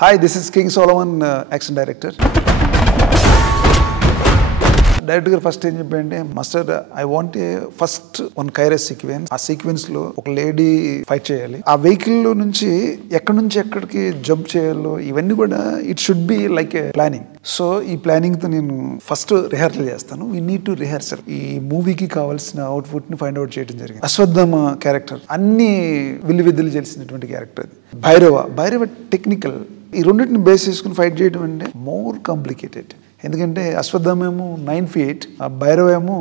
Hi, this is King Solomon, action director. Director first ఏం చెప్పంటే master I want first one కైరస్ sequence. ఆ sequence లో ఒక లేడీ ఫైట్ చేయాలి. ఆ వెహికల్ లో నుంచి ఎక్కడికి జంప్ చేయాలో ఇవన్నీ కూడా it should be like A planning. So ఈ ప్లానింగ్ తో నేను ఫస్ట్ రిహార్సల్ చేస్తాను. We need to rehearsal. ఈ మూవీకి కావాల్సిన అవుట్పుట్ ని ఫైండ్ అవుట్ చేయడం జరిగింది. అశ్వత్థామ క్యారెక్టర్ అన్ని విద్యలు చేసినటువంటి క్యారెక్టర్. భైరవ టెక్నికల్. ఈ రెండింటిని బేస్ చేసుకుని ఫైట్ చేయడం అంటే మోర్ కాంప్లికేటెడ్. ఎందుకంటే అశ్వత్థామ ఏమో 9 feet, ఆ భైరవ ఏమో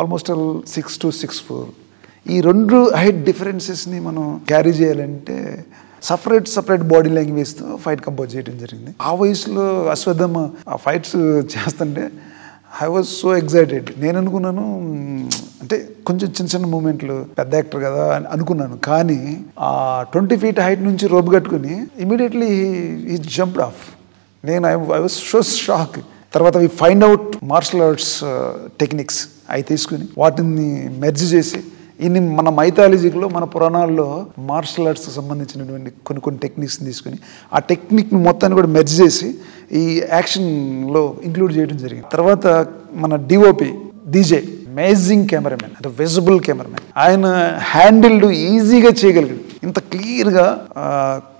ఆల్మోస్ట్ 6 to 6'4". ఈ రెండు హైట్ డిఫరెన్సెస్ని మనం క్యారీ చేయాలంటే సపరేట్ బాడీ లాంగ్వేజ్తో ఫైట్ కంపోజ్ చేయడం జరిగింది. ఆ వయసులో అశ్వత్థామ ఆ ఫైట్స్ చేస్తుంటే ఐ వాజ్ సో ఎగ్జైటెడ్. నేను అనుకున్నాను అంటే కొంచెం చిన్న మూమెంట్లు, పెద్ద యాక్టర్ కదా అని అనుకున్నాను. కానీ ఆ 20 feet హైట్ నుంచి రోప్ కట్టుకుని ఇమీడియట్లీ ఈ జంప్డ్ ఆఫ్. నేను ఐ వాజ్ సో షాక్. తర్వాత అవి find out martial arts techniques అవి తీసుకుని వాటిని మెర్జ్ చేసి ఇన్ని మన మైథాలజీలో మన పురాణాల్లో మార్షల్ ఆర్ట్స్కి సంబంధించినటువంటి కొన్ని టెక్నిక్స్ని తీసుకుని ఆ టెక్నిక్ని మొత్తాన్ని కూడా మెర్జ్ చేసి ఈ యాక్షన్లో ఇంక్లూడ్ చేయడం జరిగింది. తర్వాత మన డిఓపి డీజే అమేజింగ్ కెమెరామెన్, అంటే విజిబుల్ కెమెరామెన్. ఆయన హ్యాండిల్డ్ ఈజీగా చేయగలిగాడు. ఇంత క్లియర్గా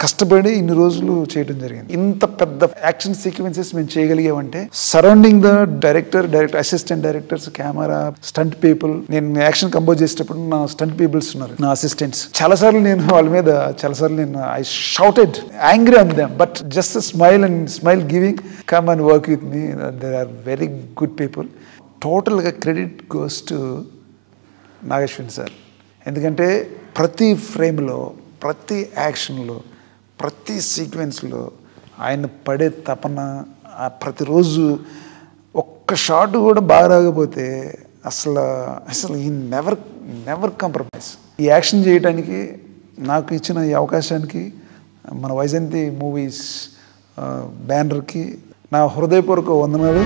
కష్టపడి ఇన్ని రోజులు చేయడం జరిగింది. ఇంత పెద్ద యాక్షన్ సీక్వెన్సెస్ మేము చేయగలిగామంటే surrounding the director, assistant directors, camera, stunt people. నేను యాక్షన్ కంపోజ్ చేసేటప్పుడు నా స్టంట్ పీపుల్స్ ఉన్నారు, నా అసిస్టెంట్స్. చాలాసార్లు నేను వాళ్ళ మీద I shouted angry on them, but just smile giving come and work with me. They are very good people. టోటల్గా credit goes to Nageshwan sir. ఎందుకంటే ప్రతి ఫ్రేమ్లో, ప్రతి యాక్షన్లో, ప్రతి సీక్వెన్స్లో ఆయన పడే తపన, ప్రతిరోజు ఒక్క షాట్ కూడా బాగా రాకపోతే అసలు ఈ నెవర్ కాంప్రమైజ్. ఈ యాక్షన్ చేయడానికి నాకు ఇచ్చిన ఈ అవకాశానికి మన వైజయంతి మూవీస్ బ్యానర్కి నా హృదయపూర్వక వందనాలు.